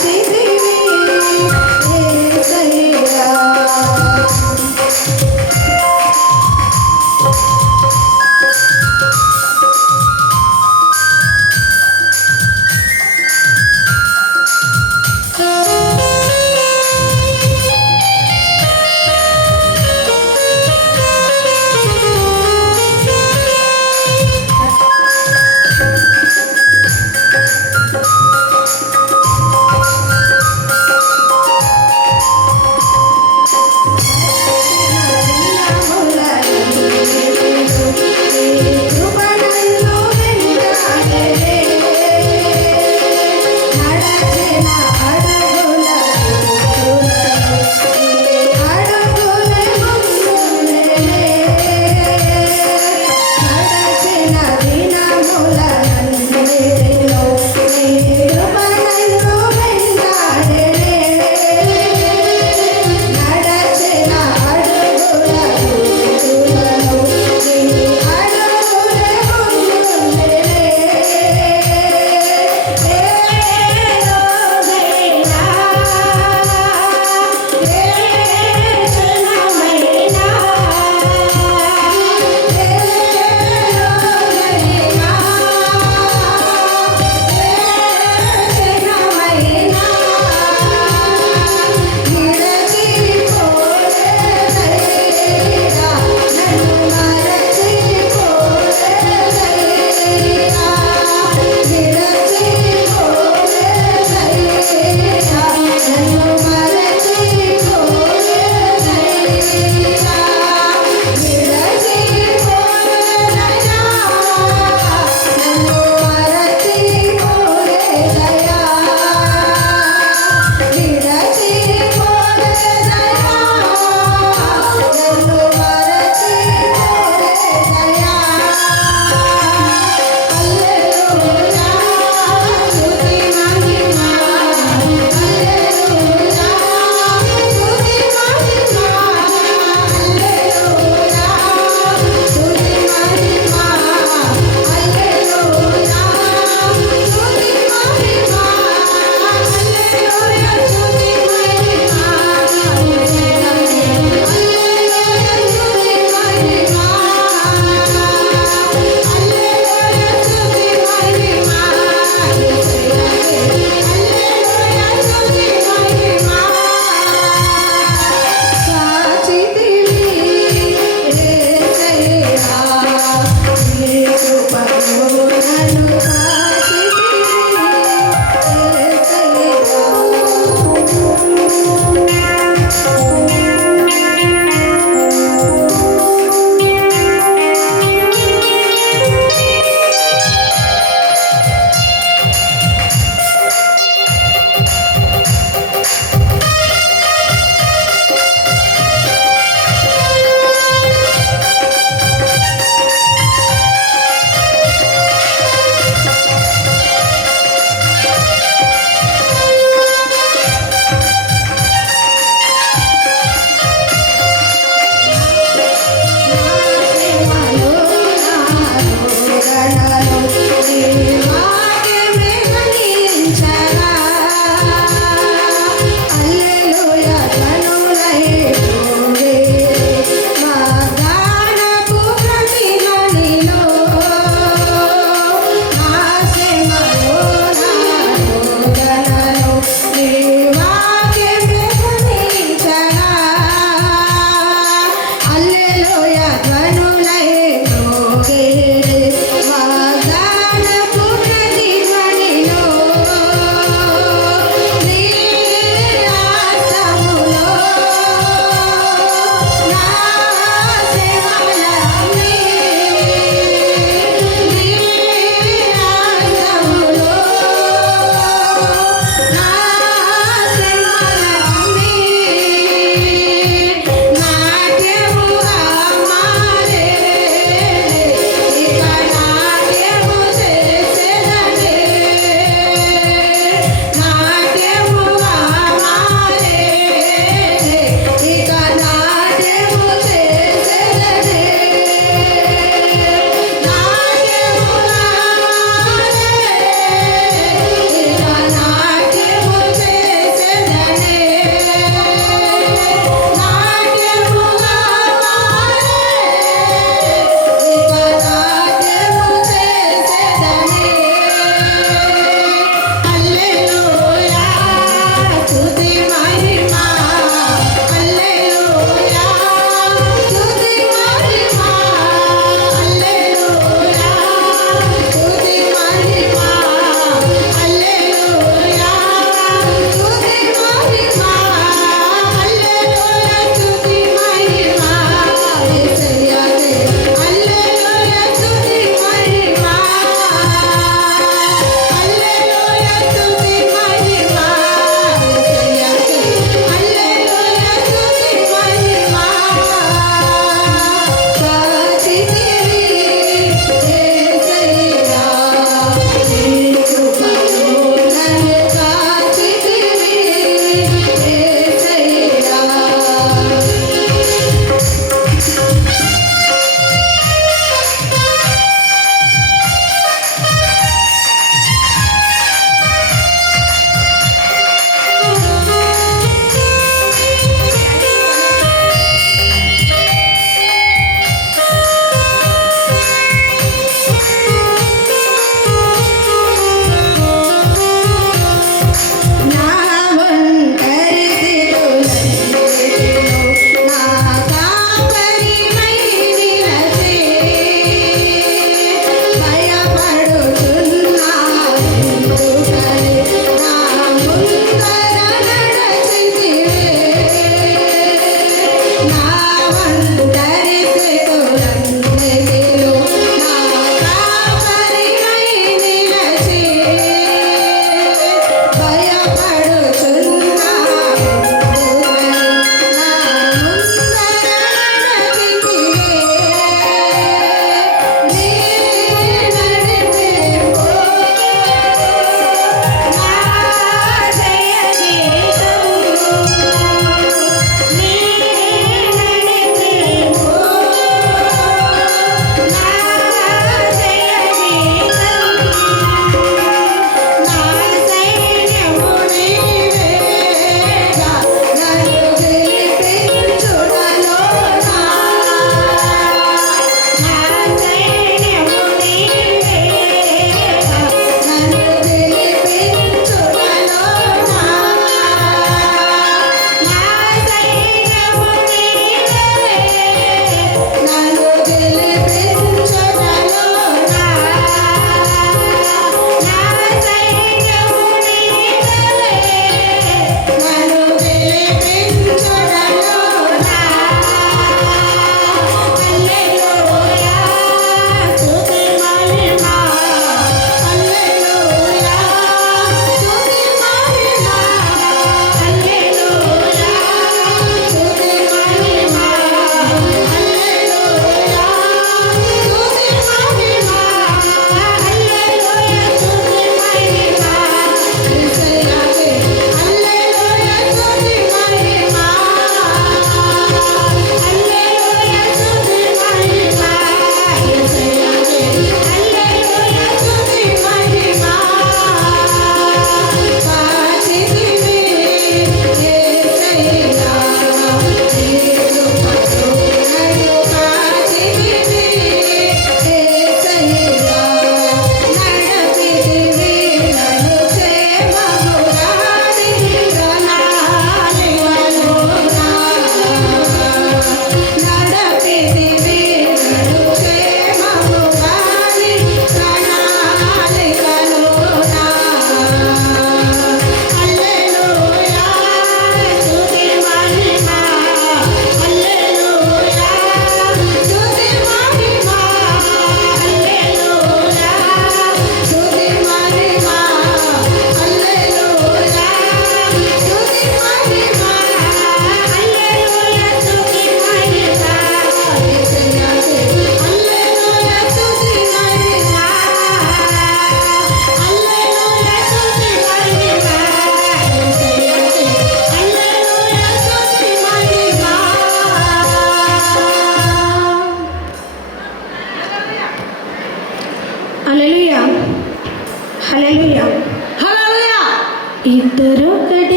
Shaping Yeah.